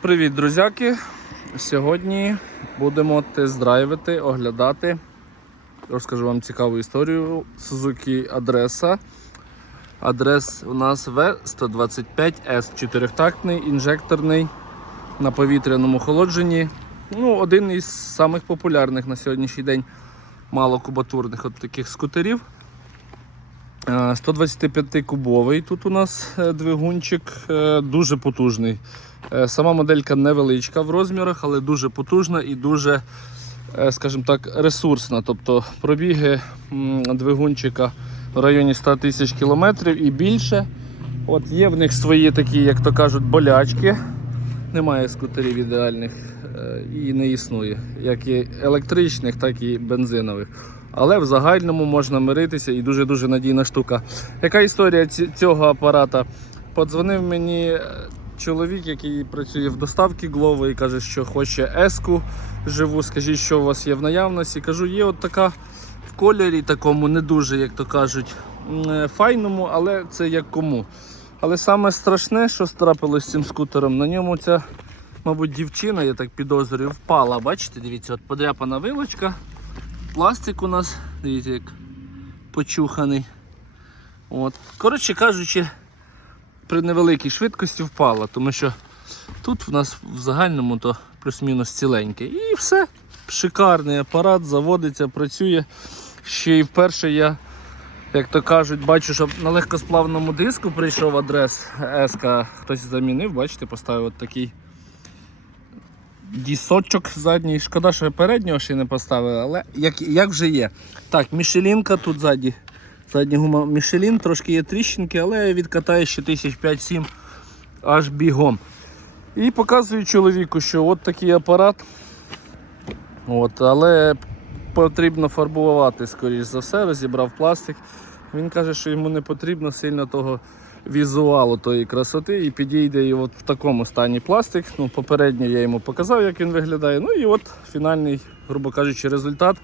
Привіт, друзяки! Сьогодні будемо тест-драйвити, оглядати. Розкажу вам цікаву історію. Suzuki адреса. Адрес у нас V125S, чотирьохтактний, інжекторний на повітряному холодженні. Ну, один із самих популярних на сьогоднішній день малокубатурних от таких скутерів. Е, 125-кубовий тут у нас е, двигунчик, е, дуже потужний. Е, Сама моделька невеличка в розмірах, але дуже потужна і дуже, е, скажімо так, ресурсна. Тобто пробіги двигунчика в районі 100 тисяч кілометрів і більше. От є в них свої такі, як то кажуть, болячки. Немає скутерів ідеальних е, і не існує, як і електричних, так і бензинових. Але в загальному можна миритися і дуже-дуже надійна штука. Яка історія цього апарата? Подзвонив мені чоловік, який працює в доставці Глово і каже, що хоче еску живу. Скажіть, що у вас є в наявності. Кажу, є от така в кольорі, такому не дуже, як то кажуть, е, файному, але це як кому. Але саме страшне, що трапилось з цим скутером, на ньому ця, мабуть, дівчина, я так підозрюю, впала. Бачите, дивіться, от подряпана вилочка. Пластик у нас, дивіться, як почуханий. От. Коротше кажучи, при невеликій швидкості впала, тому що тут в нас в загальному то плюс-мінус ціленьке. І все. Шикарний апарат, заводиться, працює. Ще й вперше я, як то кажуть, бачу, що на легкосплавному диску прийшов адрес СК, хтось замінив, бачите, поставив от такий дісочок задній. Шкода, що я переднього ще не поставив, але як, як вже є. Так, мішелінка тут ззаді. Задня гума Мішелін, трошки є тріщинки, але відкатає ще тисяч 5-7 аж бігом. І показую чоловіку, що от такий апарат. От, але потрібно фарбувати, скоріш за все, розібрав пластик. Він каже, що йому не потрібно сильно того візуалу тої красоти і підійде і от в такому стані пластик. Ну, попередньо я йому показав, як він виглядає. Ну і от фінальний, грубо кажучи, результат.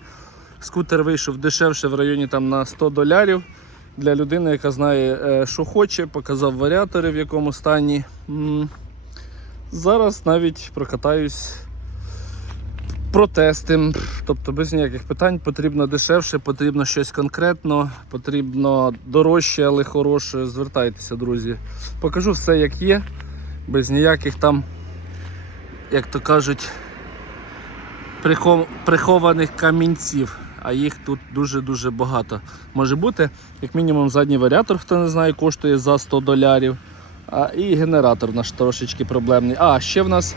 Скутер вийшов дешевше в районі там, на 100 долярів. Для людини, яка знає, е, що хоче, показав варіатори, в якому стані. Зараз навіть прокатаюсь протестим. Тобто без ніяких питань потрібно дешевше, потрібно щось конкретно, потрібно дорожче, але хороше. Звертайтеся, друзі. Покажу все як є, без ніяких там, як то кажуть, прихов- прихованих камінців. А їх тут дуже-дуже багато. Може бути, як мінімум, задній варіатор, хто не знає, коштує за 100 долярів. А, і генератор наш трошечки проблемний. А, ще в нас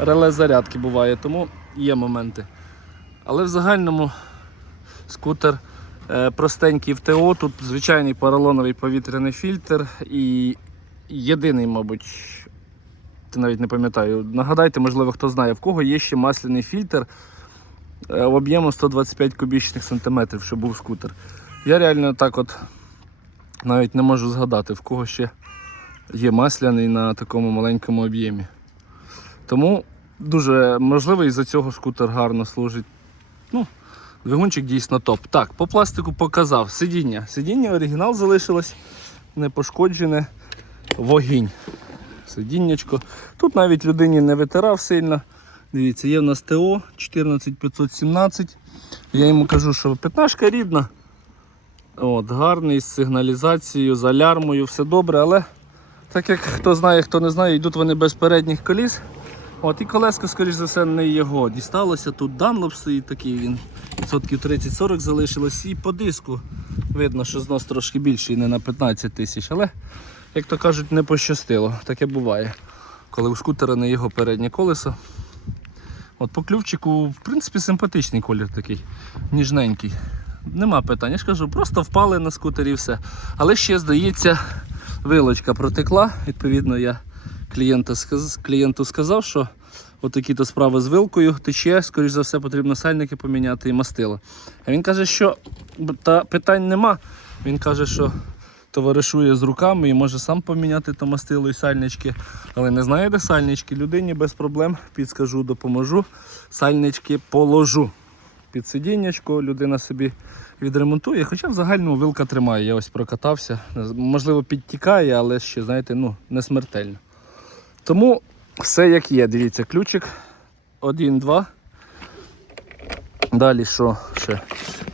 реле зарядки буває, тому є моменти. Але в загальному скутер е, простенький в ТО. Тут звичайний поролоновий повітряний фільтр і єдиний, мабуть, ти навіть не пам'ятаю. Нагадайте, можливо, хто знає, в кого є ще масляний фільтр об'єму 125 кубічних сантиметрів, що був скутер. Я реально так от навіть не можу згадати, в кого ще є масляний на такому маленькому об'ємі. Тому дуже можливо із-за цього скутер гарно служить. Ну, двигунчик дійсно топ. Так, по пластику показав. Сидіння. Сидіння оригінал залишилось, не пошкоджене. Вогінь. Сидіннячко. Тут навіть людині не витирав сильно. Дивіться, є в нас ТО 14517. Я йому кажу, що п'ятнашка рідна. От, гарний з сигналізацією, з алярмою, все добре, але так як хто знає, хто не знає, йдуть вони без передніх коліс. От і колеска, скоріш за все, не його. Дісталося. Тут Dunlop стоїть такий, він відсотків 30-40 залишилось. І по диску видно, що знос трошки більший, не на 15 тисяч. Але, як то кажуть, не пощастило. Таке буває. Коли у скутера не його переднє колесо. От по ключику, в принципі, симпатичний колір такий, ніжненький. Нема питань, я ж кажу, просто впали на скутері і все. Але ще, здається, вилочка протекла. Відповідно, я клієнта, клієнту сказав, що отакі то справи з вилкою тече, скоріш за все, потрібно сальники поміняти і мастило. А він каже, що та питань нема. Він каже, що товаришує з руками і може сам поміняти то мастило і сальнички. Але не знає, де сальнички. Людині без проблем підскажу, допоможу. Сальнички положу. Під сидіннячко людина собі відремонтує. Хоча в загальному вилка тримає. Я ось прокатався. Можливо, підтікає, але ще, знаєте, ну, не смертельно. Тому Все як є, дивіться, ключик. Один, два. Далі що ще?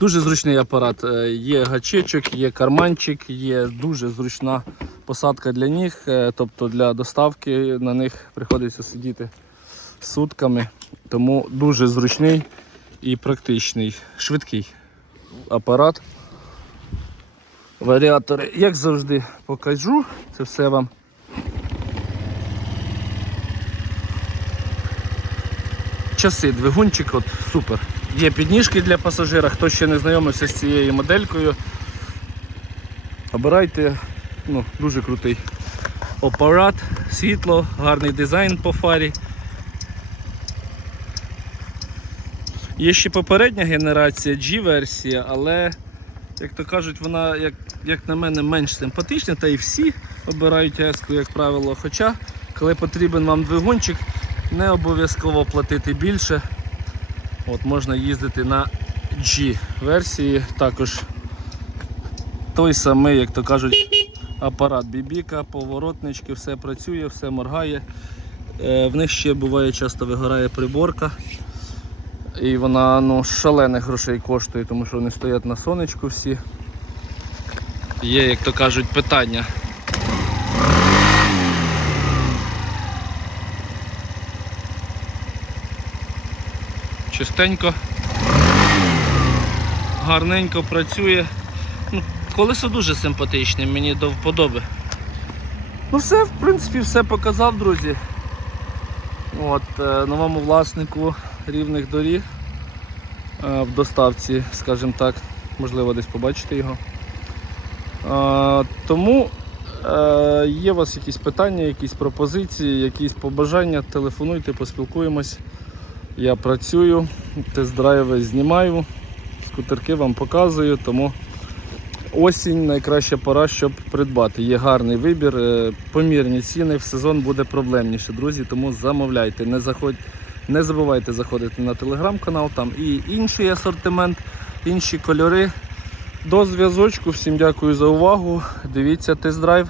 Дуже зручний апарат. Е, Є гачечок, є карманчик, є дуже зручна посадка для ніг, е, тобто для доставки на них приходиться сидіти сутками. Тому дуже зручний і практичний, швидкий апарат. Варіатори, як завжди, покажу. Це все вам. Часи, двигунчик, от супер. Є підніжки для пасажира, хто ще не знайомився з цією моделькою. Обирайте, ну, дуже крутий апарат, світло, гарний дизайн по фарі. Є ще попередня генерація G-версія, але, як то кажуть, вона, як, як на мене, менш симпатична, та і всі обирають S, як правило. Хоча, коли потрібен вам двигунчик, не обов'язково платити більше. От Можна їздити на G-версії. Також той самий, як то кажуть, апарат бібіка, поворотнички, все працює, все моргає. Е, В них ще буває часто вигорає приборка. І вона ну, шалених грошей коштує, тому що вони стоять на сонечку всі. Є, як то кажуть, питання. Чистенько, гарненько працює. Ну, колесо дуже симпатичне, мені до вподоби. Ну все, в принципі, все показав, друзі. От, е, новому власнику рівних доріг е, в доставці, скажімо так, можливо, десь побачите його. Е, Тому є у вас якісь питання, якісь пропозиції, якісь побажання, телефонуйте, поспілкуємось. Я працюю, тест-драйви знімаю, скутерки вам показую, тому осінь найкраща пора, щоб придбати. Є гарний вибір, е, помірні ціни, в сезон буде проблемніше, друзі, тому замовляйте. Не, заходь, не забувайте заходити на телеграм-канал, там і інший асортимент, інші кольори. До зв'язочку, всім дякую за увагу. Дивіться тест-драйв.